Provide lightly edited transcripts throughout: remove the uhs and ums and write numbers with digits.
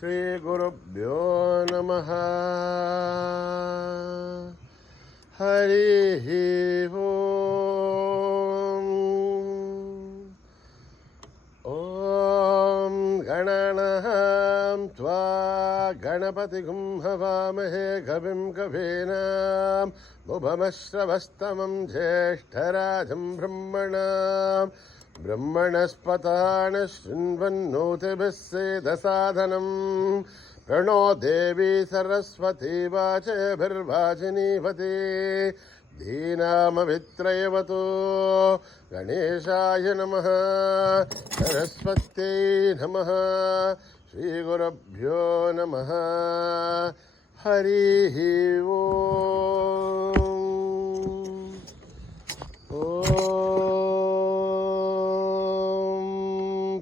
श्रीगुरुभ्यो नमः। हरिः ओम्। ॐ गणनां त्वा गणपतिगुं हवामहे कविं कवीनां मुभमश्रवस्तमं ज्येष्ठराजं ब्रह्मणाम् ब्रह्मणस्पतान शृण्वन्नोतिभिः सेदसाधनम् प्रणो देवी सरस्वती वाचभिर्वाचिनीवती धीनामवित्रयवतो गणेशाय नमः सरस्वत्यै नमः श्रीगुरुभ्यो नमः हरिः ओम्।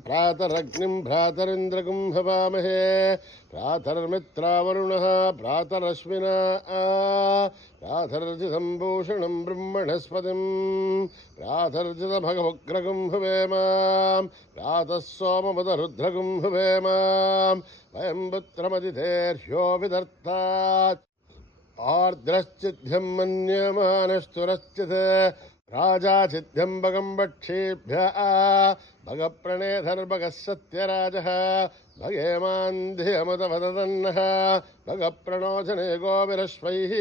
प्रातरग्निं भ्रातरिन्द्रगुं हवामहे प्रातर्मित्रावरुणः प्रातरश्विना प्रातर्जितं भूषणं ब्रह्मणस्पतिं प्रातर्जितभगवग्रगुं हुवेम प्रातः सोमपदरुद्रगुं हुवेम वयं पुत्रमतिथेर्ह्यो विदर्तात् आर्द्रश्चिद्ध्यं मन्यमानस्तुरश्चित् राजाचिद्ध्यं भगं भक्षेभ्यः भगप्रणेधर्भगः सत्यराजः भगेमान् धियमुदवदन्नः भगप्रणोचने गोविरश्वैः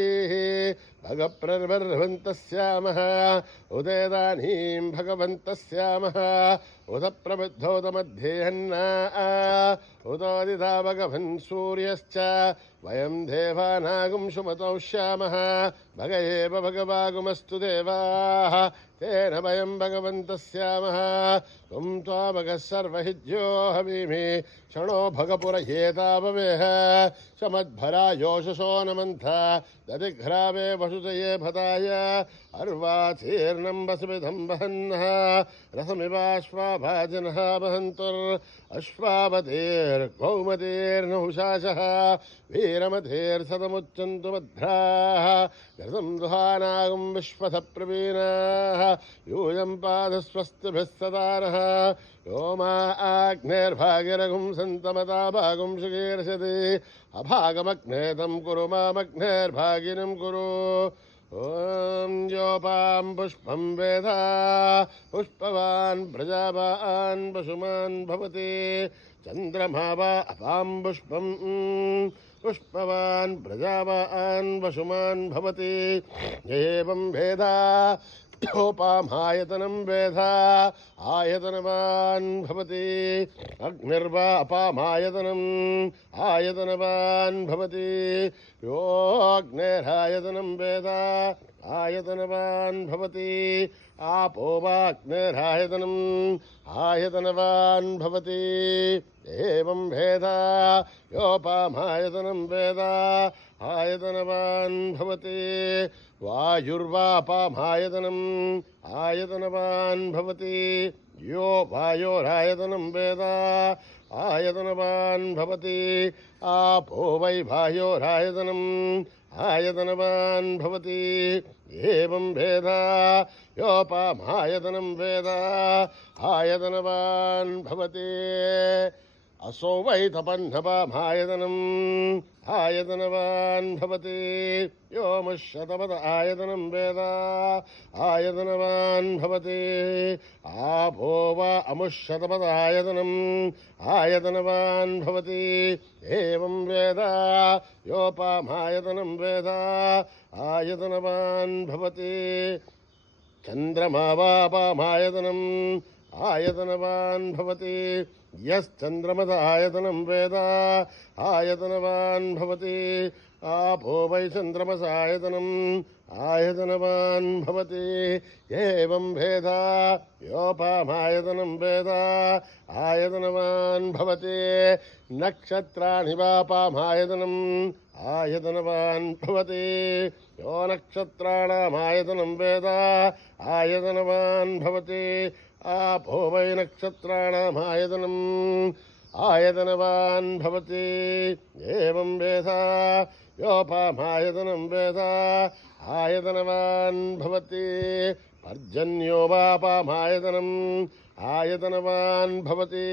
भगप्रर्भन्तस्यामः उदेदानीं भगवन्तस्यामः उद प्रबुद्धोदमध्येहन्ना उदोदिता भगवन् सूर्यश्च वयं देवानागुं सुमतौ श्यामः भग एव भगवागुमस्तु देवाः तेन वयं भगवन्तस्यामः त्वं त्वा भगः सर्वहिज्यो हवीमि क्षणो भगपुरयेता भवेह समद्भरा योषसो नमन्था ददिघ्रावे वसुतये भताय अर्वाचीर्णं वसुविधं वहन्नः रसमिवाश्वाभाजनः वहन्तुरश्वावतेर्गौमतेर्नहुषासः वीरमतेर्सदमुच्चन्तु भद्राः घृतं दुहानागं विश्वथ प्रवीणाः यूयं पादस्वस्तिभिः सदानः यो मा आग्नेर्भागिरघुं सन्तमता भागुं सुगीर्षति अभागमग्ने तं कुरु मामग्नेर्भागिनं कुरु ॐ योपां पुष्पं वेधा पुष्पवान् प्रजावान् पशुमान् भवति चन्द्रमा वा अपां पुष्पं पुष्पवान् प्रजावान् पशुमान् भवति एवं वेदा योपामायतनं वेधा आयतनवान् भवति अग्निर्वा अपामायतनम् आयतनवान् भवति योऽग्नेरायतनं वेदा आयतनवान् भवति आपो वाग्नेरायतनम् आयतनवान् भवति एवं वेदा योपामायतनं वेदा आयतनवान् भवति वायुर्वापामायतनम् आयतनवान् भवति यो वायोरायतनं वेदा आयतनवान् भवति आपो वै वायोरायतनम् आयतनवान् भवति एवं वेदा योपामायतनं वेदा आयतनवान् भवति असो वै तपन्नपामायतनम् आयतनवान् भवति योमुष्यतपद आयतनं वेदा आयतनवान् भवति आपो वा अमुष्यतपद आयतनम् आयतनवान् भवति एवं वेदा योपामायतनं वेदा आयतनवान् भवति चन्द्रमा वापामायतनम् आयतनवान् भवति यश्चन्द्रमद आयतनं वेदा आयतनवान् भवति आपो वै चन्द्रमसायतनम् आयतनवान् भवति एवं वेदा योपामायतनं वेदा आयतनवान् भवति नक्षत्राणि वापामायतनम् आयतनवान् भवति यो नक्षत्राणामायतनं वेदा आयतनवान् भवति आपो वै नक्षत्राणामायतनम् आयतनवान् भवति एवं वेदा योपामायतनं वेदा आयतनवान् भवति पर्जन्यो वापामायतनम् ఆయతనవాన్ భవతి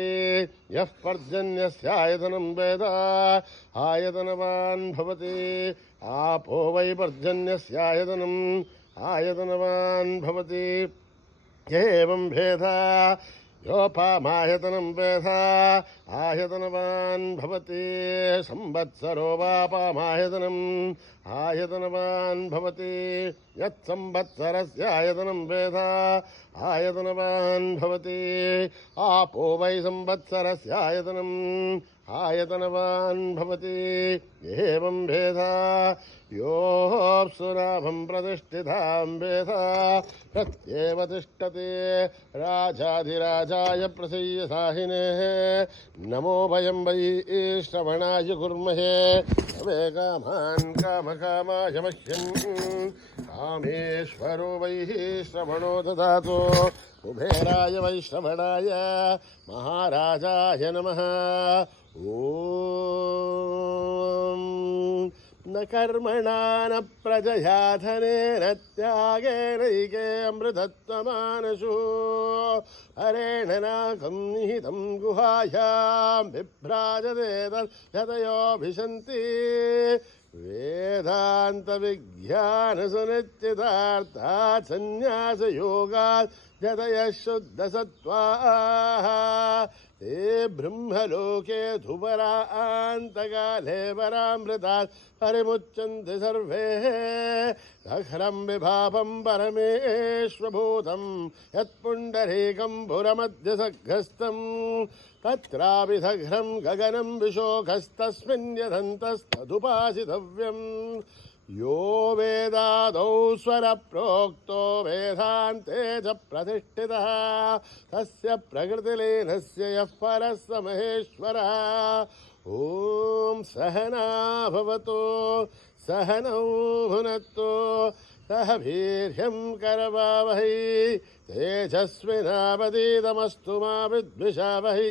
యః పర్జన్యస్యాయతనం వేద ఆయతనవాన్ భవతి ఆపో వై పర్జన్యస్యాయతనం ఆయతనవాన్ భవతి ఏవం భేద యోపామాయతనం వేద ఆయతనవాన్ భవతి సంవత్సరో వాపామాయతనం ఆయతనవాన్ భవతి యత్ సంవత్సరస్యాయతనం వేద ఆయతనవాన్ భవతి ఆపో వై సంవత్సరస్యాయతనం ఆయతనవాన్ భవతి ఏవం భేద యోऽप्सुनाभं प्रतिष्ठितां वेद प्रत्येव तिष्ठति राजाधिराजाय प्रसीय साहिनेः नमो वयं वै श्रवणाय कुर्महे तवे कामान् कामकामाय मह्यं कामेश्वरो वै श्रवणो ददातु कुबेराय वै श्रवणाय महाराजाय नमः ॐ न कर्मणा न प्रजया धनेन त्यागेनैके अमृतत्वमानसु हरेण नाकं निहितं गुहायां बिभ्राजते तद्यतयोऽभिसन्ति वेदान्तविज्ञानसुनिश्चितार्थात् सन्न्यासयोगात् यतयः शुद्धसत्त्वाः ते ब्रह्मलोके धुपरान्तकाले परामृतात् परिमुच्यन्ते सर्वे सखरं विभावं परमेश्वभूतं यत्पुण्डरीकं पुरमध्यसग्रस्तं तत्रापि सघ्रं गगनं विशोकस्तस्मिन् यदन्तस्तदुपासितव्यम् यो वेदादौ स्वरप्रोक्तो वेदान्ते च प्रतिष्ठितः तस्य प्रकृतिलीनस्य यः परः स महेश्वरः ॐ सहना भवतु सहनौ भुनक्तु सह वीर्यं करवावहै तेजस्विनावधीतमस्तु मा विद्विषावहै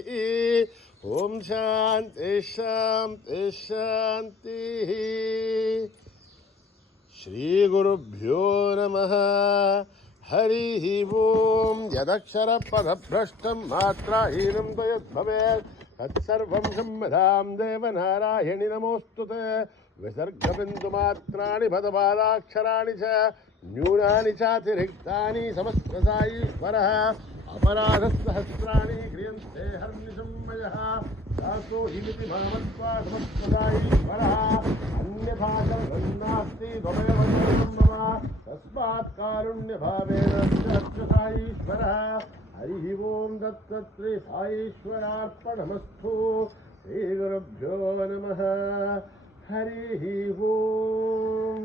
ॐ शान्ति शान्ति शान्तिः श्रीगुरुभ्यो नमः हरिः ॐ यदक्षरपदभ्रष्टं मात्राहीनं त्वयद्भवेत् तत्सर्वं सम्मदां देवनारायणि नमोऽस्तु ते विसर्गबिन्दुमात्राणि पदपादाक्षराणि च न्यूनानि चातिरिक्तानि समस्तसाईश्वरः अपराधसहस्राणि क्रियन्ते हर्निशं मयः दासो हिमिति भगवत्वा समस्तसाईश्वरः अन्यथा नास्ति त्वमेव मम तस्मात् कारुण्यभावेन साईश्वरः हरिः ॐ दत्तत्रे साईश्वरार्पणमस्तु श्रीगुरुभ्यो नमः हरिः ॐ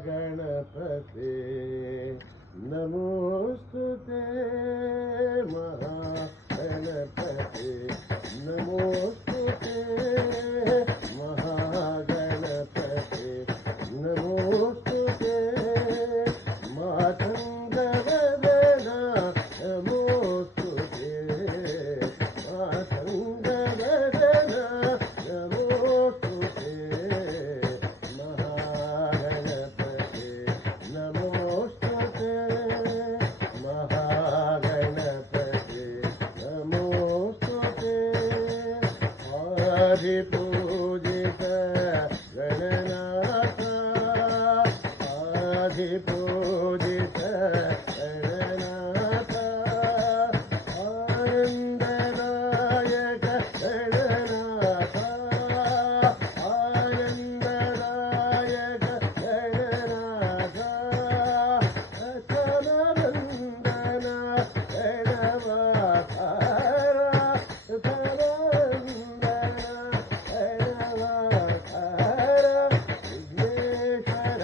महागणपते नमोस्तुते महागणपते नमोस्तुते महागणपते नमोस्तुते मातङ्गवदना नमोस्तुते मातङ्गवदना नमोस्तुते पूजित गणनाथ आदिपूजित गणनाथ आनन्ददायक गणनाथ आनन्ददायक गणनाथ असनवन्दना गणवाकार विघ्नेश्वर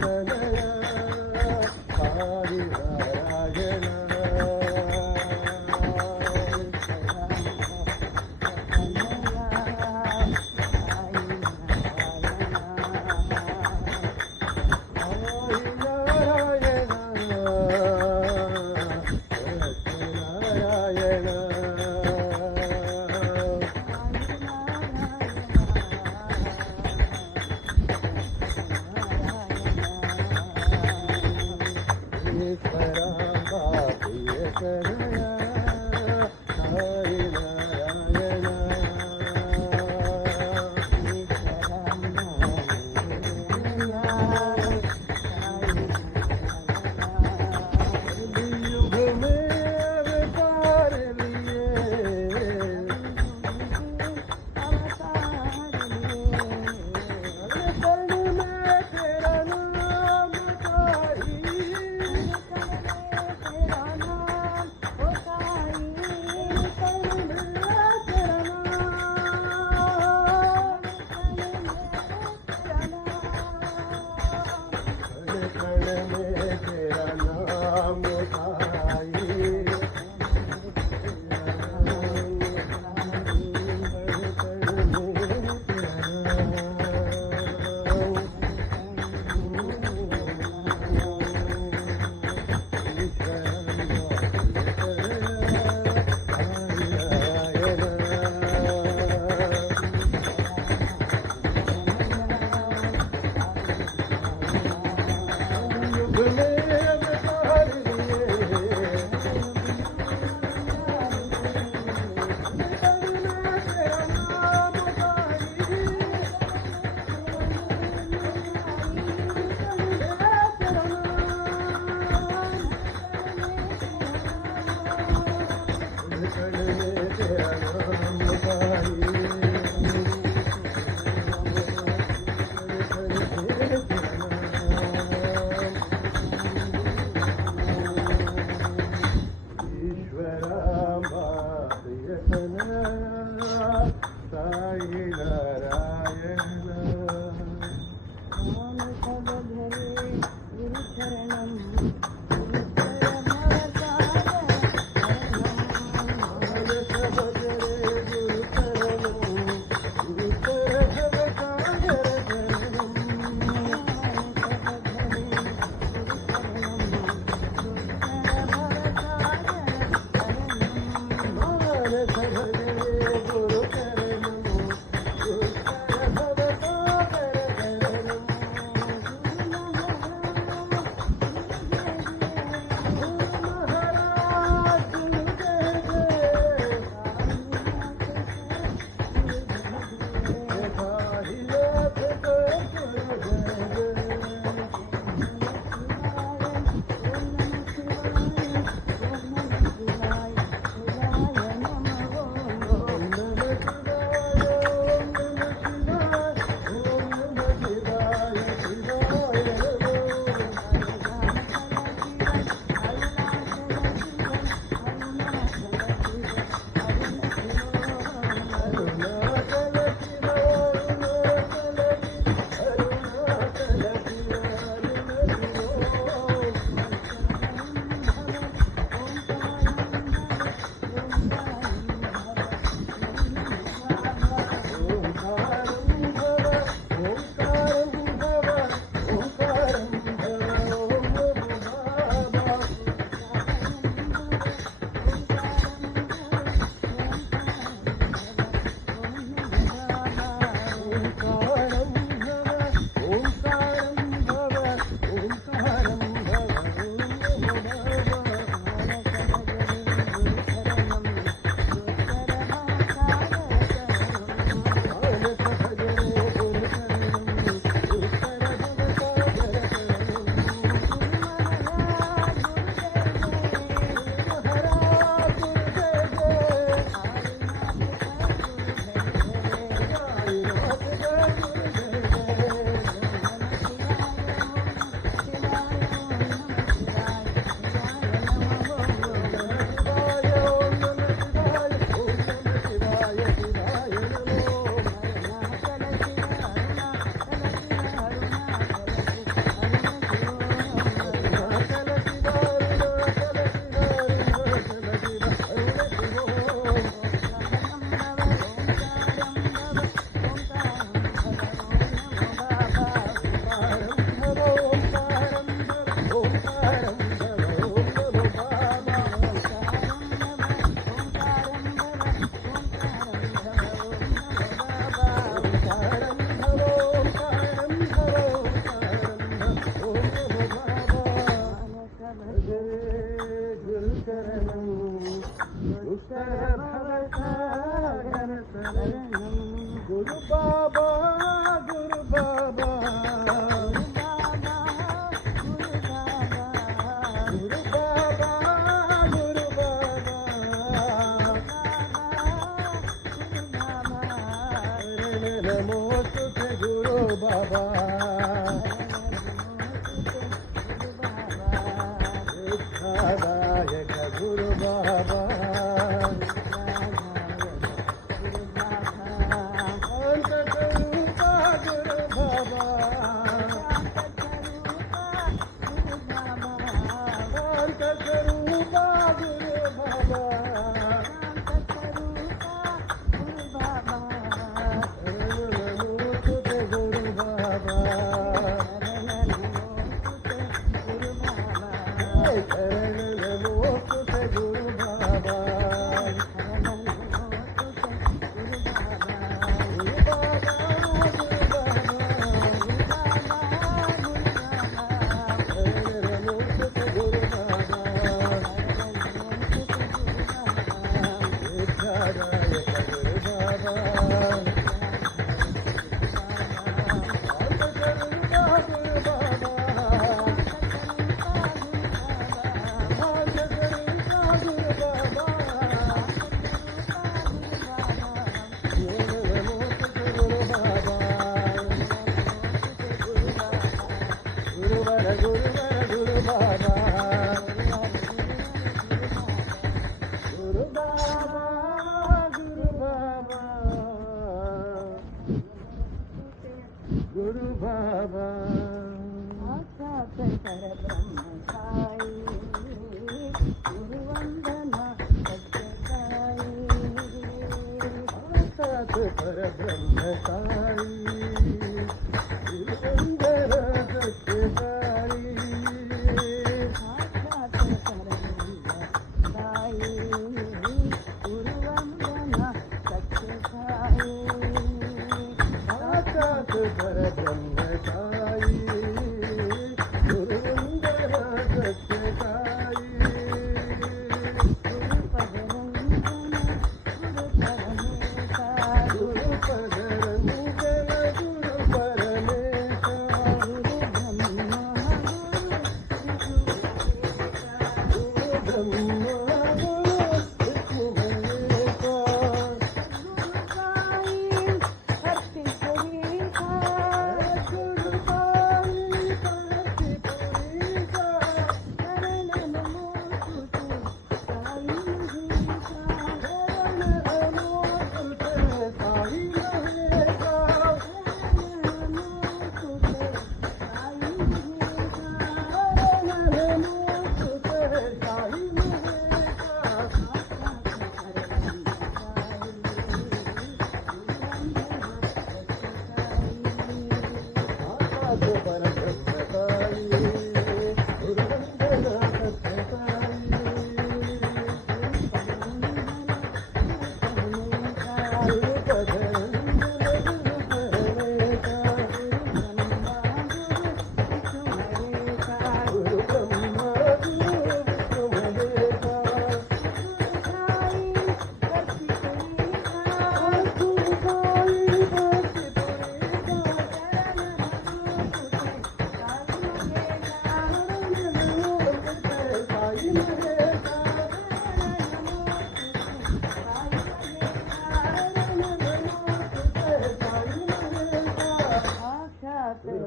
तनया हरि नारायण स्वरूपा गुरु बाबा गुरु बाबा साक्षात परब्रह्म साई गुरु वंदना सत्य साई साक्षात परब्रह्म साई गुरु वंदना सत्य साई साक्षात परब्रह्म साई गुरु वंदना सत्य साई साक्षात परब्रह्म साई गुरु वंदना सत्य साई गुरु पद रंजन गुरु परमेश गुरु ब्रह्मा गुरु विष्णु महेश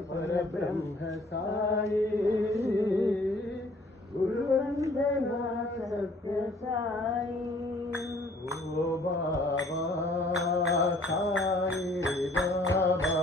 परब्रह्म साई गुरु वंदना सत्य साई ओ बाबा साई बाबा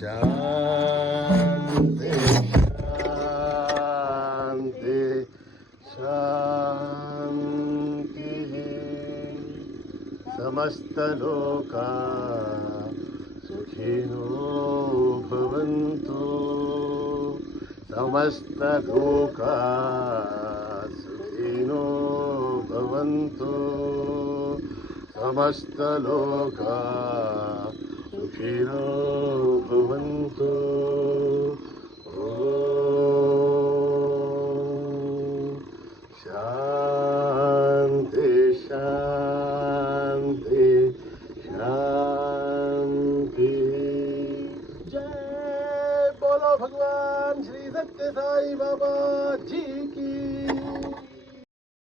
शांति शांति शांति समस्त लोका सुखिनो भवन्तु समस्त लोका सुखिनो भवन्तु समस्त लोका सुखिनो भवन्तु